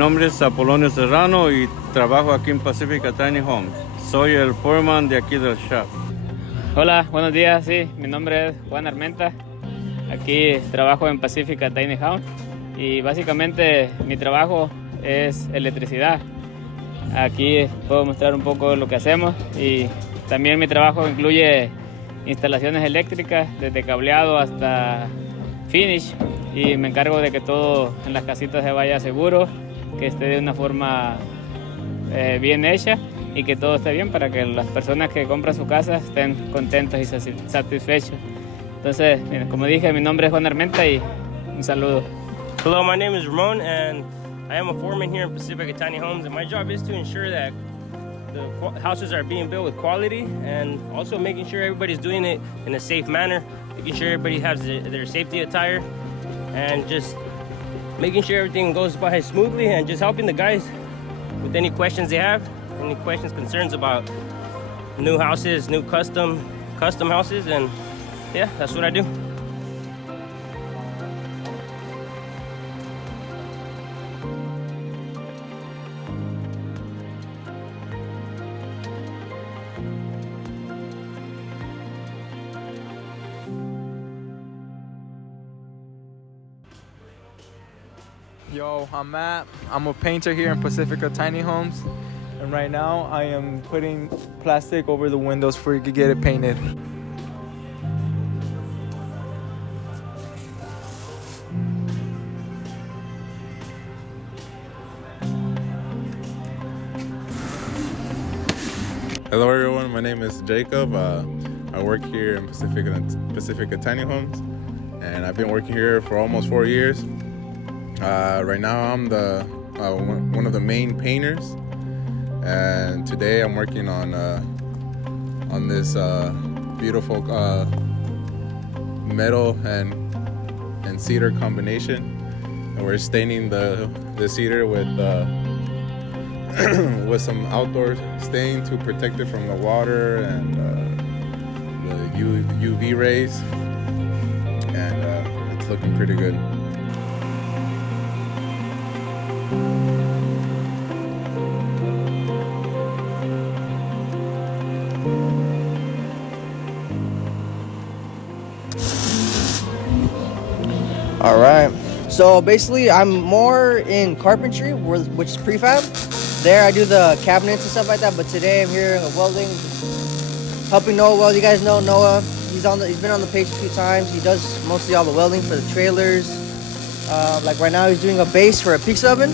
nombre es Apolonio Serrano y trabajo aquí en Pacifica Tiny Homes. Soy el Foreman de aquí del shop. Hola, buenos días. Sí, mi nombre es Juan Armenta. Aquí trabajo en Pacifica Tiny Homes y básicamente mi trabajo es electricidad. Aquí puedo mostrar un poco lo que hacemos y también mi trabajo incluye instalaciones eléctricas desde cableado hasta finish y me encargo de que todo en las casitas se vaya seguro, que esté de una forma bien hecha y que todo esté bien para que las personas que compran su casa estén contentos y satisfechos. Entonces, como dije, mi nombre es Juan Armenta y un saludo. Hello, my name is Ramon and I am a foreman here in Pacifica Tiny Homes, and my job is to ensure that the houses are being built with quality and also making sure everybody's doing it in a safe manner, making sure everybody has their safety attire and just making sure everything goes by smoothly and just helping the guys with any questions they have, any questions, concerns about new houses, new custom houses, and yeah, that's what I do. Yo, I'm Matt. I'm a painter here in Pacifica Tiny Homes. And right now I am putting plastic over the windows for you to get it painted. Hello everyone, my name is Jacob. I work here in Pacifica Tiny Homes, and I've been working here for almost 4 years. Right now I'm the one of the main painters, and today I'm working on this beautiful metal and cedar combination, and we're staining the cedar with with some outdoor stain to protect it from the water and the UV rays, and it's looking pretty good. All right, so basically I'm more in carpentry, which is prefab. There I do the cabinets and stuff like that, but today I'm here in welding, helping Noah weld. You guys know Noah, he's been on the page a few times. He does mostly all the welding for the trailers. Like right now he's doing a base for a pizza oven.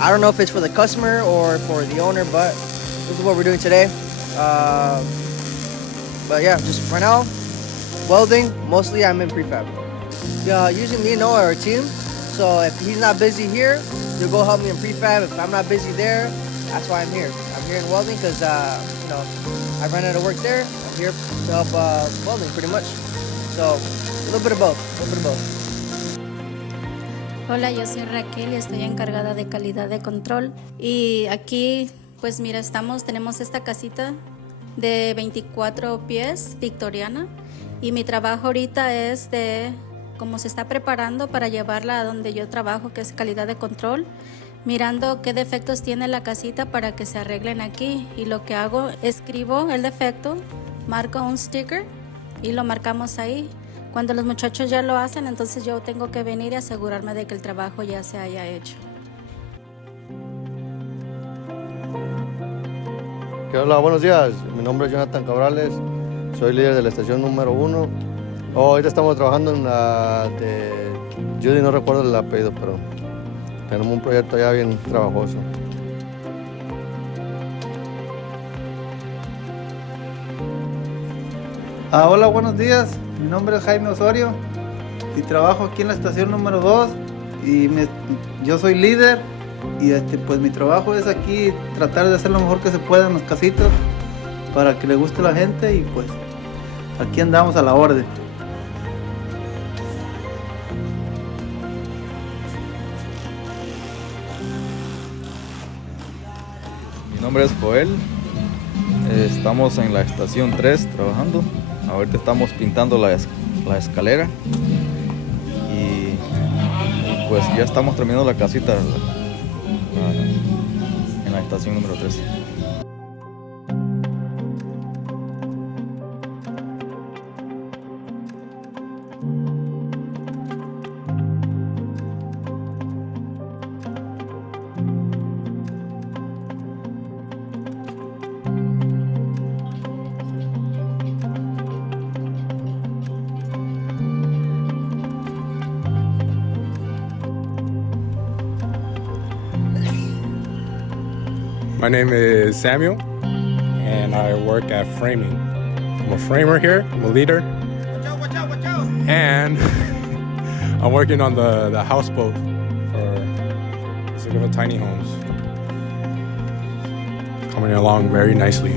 I don't know if it's for the customer or for the owner, but this is what we're doing today. But yeah, just right now, welding, mostly I'm in prefab. Usually me and Noah are a team, so if he's not busy here, he'll go help me in prefab. If I'm not busy there, that's why I'm here. I'm here in welding because I ran out of work there. I'm here to help welding pretty much. So a little bit of both, Hola, yo soy Raquel y estoy encargada de calidad de control. Y aquí, pues mira, tenemos esta casita de 24 pies victoriana. Y mi trabajo ahorita es de cómo se está preparando para llevarla a donde yo trabajo, que es calidad de control, mirando qué defectos tiene la casita para que se arreglen aquí. Y lo que hago, escribo el defecto, marco un sticker y lo marcamos ahí. Cuando los muchachos ya lo hacen, entonces yo tengo que venir y asegurarme de que el trabajo ya se haya hecho. Hola, buenos días. Mi nombre es Jonathan Cabrales. Soy líder de la estación número 1. Ahorita estamos trabajando en la de Judy, no recuerdo el apellido, pero tenemos un proyecto ya bien trabajoso. Hola, buenos días. Mi nombre es Jaime Osorio y trabajo aquí en la estación número 2 y yo soy líder y pues mi trabajo es aquí tratar de hacer lo mejor que se pueda en los casitos para que le guste a la gente y pues aquí andamos a la orden. Mi nombre es Joel, estamos en la estación 3 trabajando. Ahorita estamos pintando la escalera y pues ya estamos terminando la casita en la estación número 3. My name is Samuel, and I work at framing. I'm a framer here. I'm a leader. And I'm working on the houseboat for Pacifica Tiny Homes. Coming along very nicely.